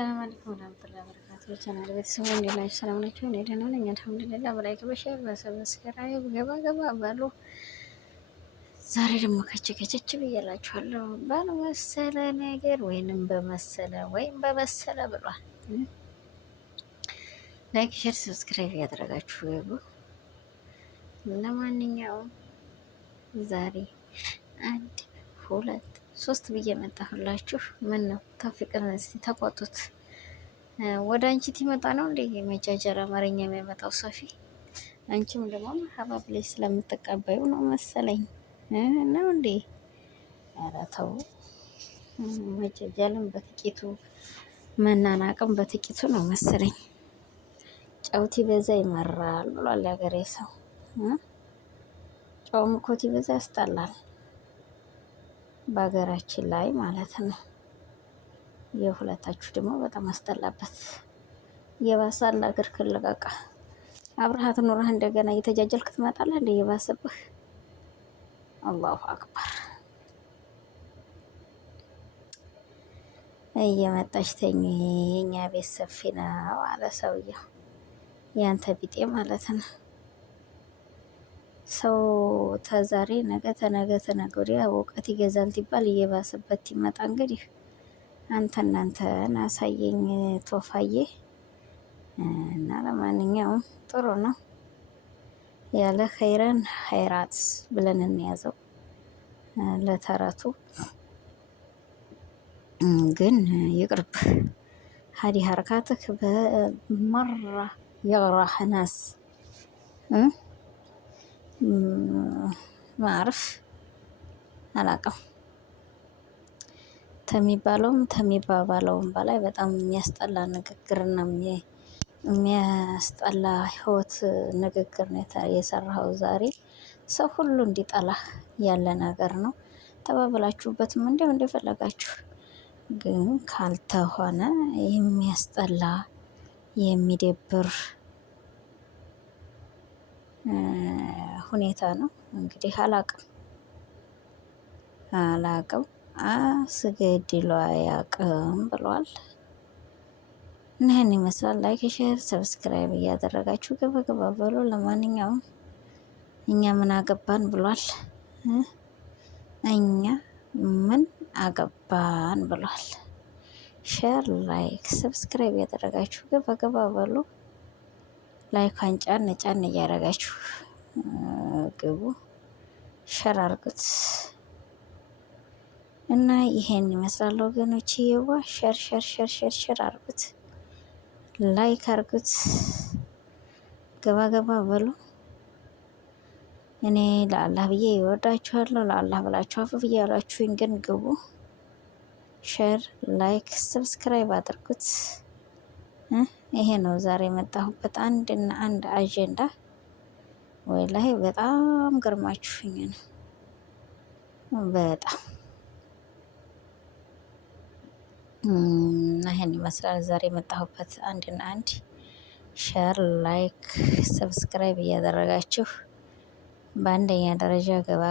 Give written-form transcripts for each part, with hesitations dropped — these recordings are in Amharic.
ሰላም አለይኩም ወራህመቱላሂ ወበረካቱህ። ቻናል ቤተሰብ እንዴት ናችሁ? ሰላም ናችሁ? እኔ ደህና ነኝ አልሐምዱሊላህ። በላይክ በሼር በሰብስክራይብ ገባ ገባ በሉ። ዛሬ ደግሞ ከቸች ብያላችኋለሁ። ባልመሰለ ነገር ወይንም በመሰለ ብሏል። ላይክ ሼር ሰብስክራይብ እያደረጋችሁ ገቡ። ለማንኛውም ዛሬ አንድ ሁለት ሶስት ብዬ መጣሁላችሁ። ምን ነው ተፍቅር እስቲ ተቆጡት። ወደ አንቺ ትመጣ ነው እንዴ የመጃጀር አማርኛ የሚያመጣው ሶፊ? አንቺም ደግሞ መርሀባ ብለሽ ስለምትቀበዩ ነው መሰለኝ ነው እንዴ? ኧረ ተው። መጃጀልም በጥቂቱ መናናቅም በጥቂቱ ነው መሰለኝ። ጨውቲ በዛ ይመራል ብሏል ያገሬ ሰው። ጨውም እኮ በዛ ያስጠላል በሀገራችን ላይ ማለት ነው። የሁለታችሁ ደግሞ በጣም አስጠላበት። የባሰ አገር ክልቀቃ አብረሃት ኑረህ እንደገና እየተጃጀልክ ትመጣለህ እንደ የባሰብህ። አላሁ አክበር። እየመጣች ተኝ የኛ ቤት ሰፊ ነው አለ ሰውየው። ያንተ ቢጤ ማለት ነው። ሰው ተዛሬ ነገ ተነገ ወዲያ እውቀት ይገዛል ይባል እየባሰበት ይመጣ። እንግዲህ እናንተን አሳየኝ ቶፋዬ። እና ለማንኛውም ጥሩ ነው ያለ ኸይረን ኸይራት ብለን እንያዘው ለተረቱ። ግን ይቅርብ ሀዲ ሀርካትክ በመራ የራህ ናስ ማዕርፍ አላቅም። ተሚባባለውም በላይ በጣም የሚያስጠላ ንግግርና የሚያስጠላ ህይወት ንግግር ነው የሰራኸው ዛሬ። ሰው ሁሉ እንዲጠላህ ያለ ነገር ነው። ተባብላችሁበትም እንዲያው እንደፈለጋችሁ፣ ግን ካልተሆነ የሚያስጠላ የሚደብር ሁኔታ ነው። እንግዲህ አላቅም አስገድሎ አያቅም ብሏል። እና ይህን ይመስላል። ላይክ ሼር ሰብስክራይብ እያደረጋችሁ ገባ በሉ። ለማንኛውም እኛ ምን አገባን ብሏል። እኛ ምን አገባን ብሏል። ሼር ላይክ ሰብስክራይብ እያደረጋችሁ ገባ በሉ። ላይኳን ጫን እያደረጋችሁ ግቡ። ሸር አርጉት እና ይሄን ይመስላል ወገኖች። ይዋ ሸር አርጉት፣ ላይክ አርጉት፣ ገባ በሉ። እኔ ለአላህ ብዬ ይወዳችኋለሁ። ለአላህ ብላችሁ አፍ ብዬ ያላችሁኝ ግን ግቡ፣ ሸር ላይክ ሰብስክራይብ አድርጉት። ይሄ ነው ዛሬ የመጣሁበት አንድና አንድ አጀንዳ። ወላሂ በጣም ገርማችሁኝ ነው በጣም እና ይሄን ይመስላል ዛሬ የመጣሁበት አንድና አንድ። ሼር ላይክ ሰብስክራይብ እያደረጋችሁ በአንደኛ ደረጃ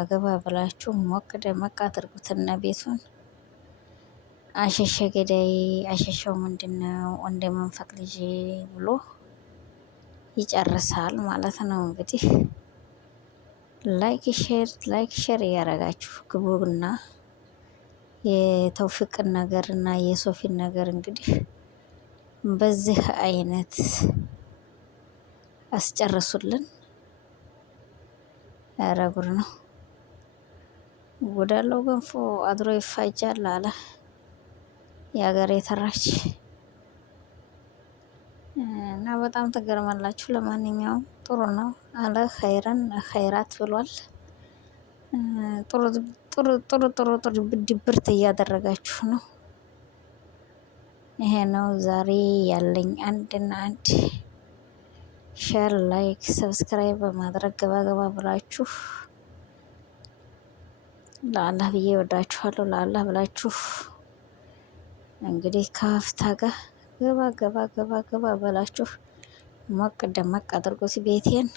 ገባ ብላችሁ ሞቅ ደመቅ አድርጉትና ቤቱን አሸሸ ገዳይ አሸሸው ምንድነው እንደ መንፈቅ ልጅ ብሎ ይጨርሳል ማለት ነው። እንግዲህ ላይክ ሼር እያደረጋችሁ ግቡና የተውፊቅን ነገር እና የሶፊን ነገር እንግዲህ በዚህ አይነት አስጨርሱልን። ኧረ ጉድ ነው። ጉዳለው ገንፎ አድሮ ይፋጃል አለ የሀገር የተራች እና በጣም ትገርማላችሁ። ለማንኛውም ጥሩ ነው አለ ኸይረን ኸይራት ብሏል። ጥሩ ድብርት እያደረጋችሁ ነው። ይሄ ነው ዛሬ ያለኝ አንድና አንድ። ሼር ላይክ ሰብስክራይብ በማድረግ ገባ ብላችሁ ለአላህ ብዬ ወዳችኋለሁ። ለአላህ ብላችሁ እንግዲህ ከፍታ ጋር ገባ በላችሁ ሞቅ ደመቅ አድርጎት ቤቴን።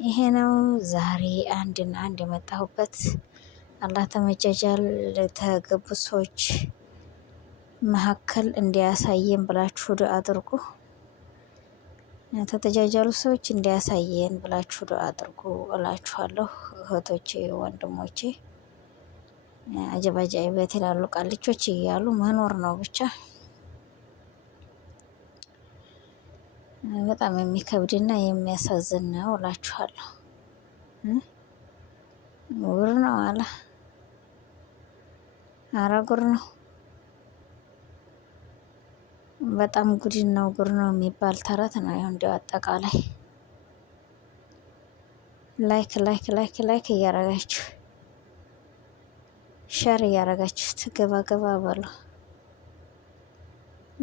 ይሄ ነው ዛሬ አንድና አንድ የመጣሁበት። አላህ ተመጃጃል ለተገቡ ሰዎች መካከል እንዲያሳየን ብላችሁ ዱአ አድርጉ። ተተጃጃሉ ሰዎች እንዲያሳየን ብላችሁ ዱአ አድርጉ እላችኋለሁ እህቶቼ ወንድሞቼ። አጀባጃይበት ይላሉ ቃልቾች እያሉ መኖር ነው ብቻ። በጣም የሚከብድና የሚያሳዝን ነው እላችኋለሁ። ጉር ነው አለ። አረ ጉር ነው። በጣም ጉድ ነው ጉር ነው የሚባል ተረት ነው። ያው እንዲያው አጠቃላይ ላይክ ላይክ ላይክ ላይክ እያረጋችሁ ሸር እያረጋችሁ ገባ ገባ በሉ።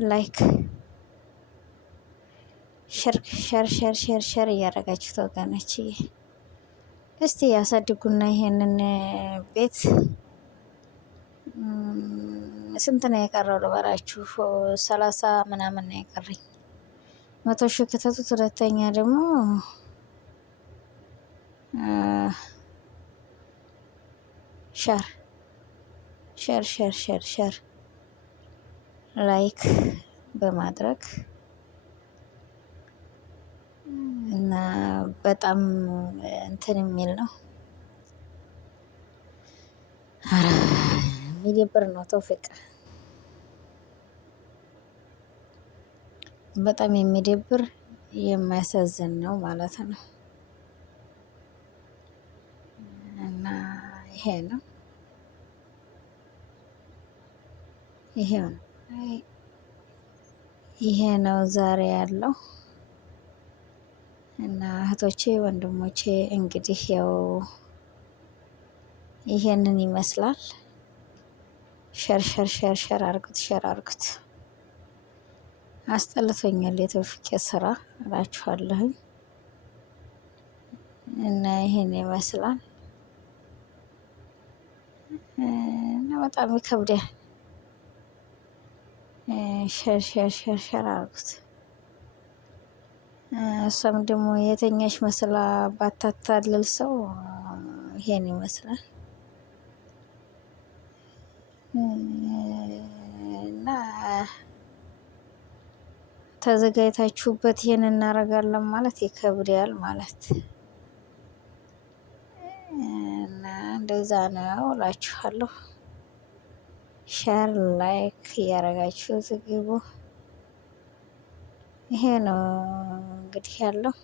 ላይክ ሸር ሸር ሸር ሸር ሸር እያረጋችሁ ወገኖች እስቲ ያሳድጉና ይሄንን ቤት ስንት ነው የቀረው ልበላችሁ? 30 ምናምን ነው የቀረኝ። 100 ሺህ ክተቱት። ሁለተኛ ደግሞ ሸር ሸር ሸር ሸር ሸር ላይክ በማድረግ እና በጣም እንትን የሚል ነው። የሚደብር ነው ተውፊቅ፣ በጣም የሚደብር የሚያሳዝን ነው ማለት ነው። እና ይሄ ነው ይሄ ነው ዛሬ ያለው። እና እህቶቼ ወንድሞቼ እንግዲህ ያው ይሄንን ይመስላል። ሸር ሸር ሸር ሸር አርጉት፣ ሸር አርጉት። አስጠልቶኛል የተውፊቅ ስራ እላችኋለሁ። እና ይሄን ይመስላል እና በጣም ይከብዳል። ሸር ሸር ሸር ሸር አርጉት። እሷም ደግሞ የተኛች መስላ ባታታልል ሰው ይሄን ይመስላል። እና ተዘጋጅታችሁበት ይሄን እናደርጋለን ማለት ይከብዳል ማለት እና እንደዛ ነው እላችኋለሁ። ሸር ላይክ እያደረጋችሁ ግቡ። ይሄ ነው እንግዲህ ያለው።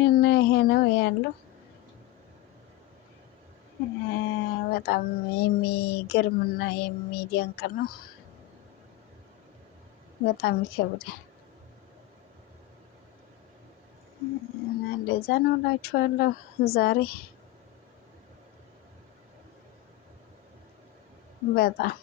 እና ይሄ ነው ያለው። በጣም የሚገርምና የሚደንቅ ነው። በጣም ይከብዳል። እና እንደዛ ነው እላችኋለሁ ዛሬ በጣም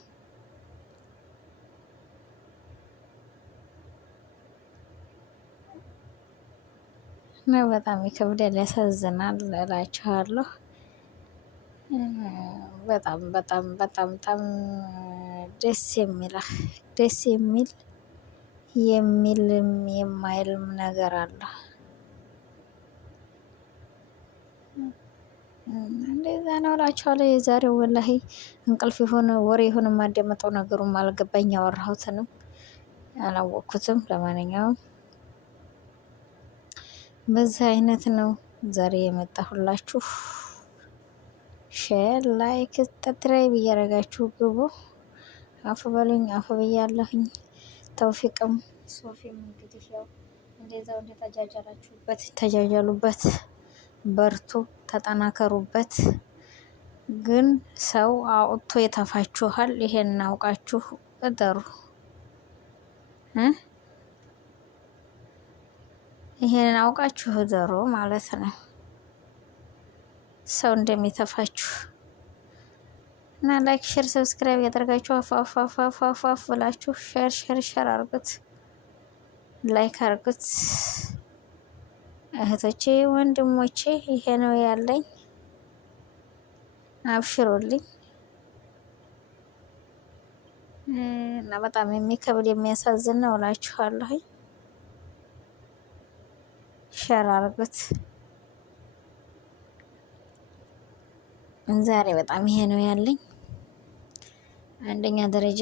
ነው። በጣም ይከብዳል፣ ያሳዝናል እላችኋለሁ። በጣም በጣም በጣም በጣም ደስ የሚል የሚልም የማይልም ነገር አለ። እንደዛ ነው እላችኋለሁ። የዛሬው ወላሂ እንቅልፍ የሆነ ወሬ የሆነ የማዳመጠው ነገሩም አልገባኝ፣ ያወራሁትንም አላወቅኩትም። ለማንኛውም በዚህ አይነት ነው ዛሬ የመጣሁላችሁ። ሼር ላይክ ሰብስክራይብ እያደረጋችሁ ግቡ። አፍ በሉኝ፣ አፍ ብያለሁኝ። ተውፊቅም ሶፊም እንግዲህ ያው እንደዛው እንደተጃጃላችሁበት ተጃጃሉበት፣ በርቱ፣ ተጠናከሩበት። ግን ሰው አውጥቶ የተፋችኋል። ይሄን አውቃችሁ እደሩ። ይሄንን አውቃችሁ እደሩ ማለት ነው። ሰው እንደሚተፋችሁ እና ላይክ ሼር ሰብስክራይብ ያደርጋችሁ አፋፋፋፋፋፍ ብላችሁ ሼር ሼር ሼር አርጉት፣ ላይክ አርጉት። እህቶቼ ወንድሞቼ ይሄ ነው ያለኝ። አብሽሩልኝ። እና በጣም የሚከብድ የሚያሳዝን ነው እላችኋለሁ። ሼር አርጉት። ዛሬ በጣም ይሄ ነው ያለኝ። አንደኛ ደረጃ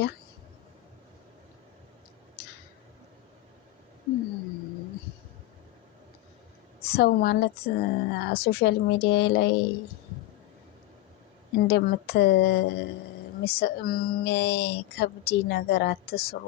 ሰው ማለት ሶሻል ሚዲያ ላይ እንደምትከብድ ነገር አትስሩ።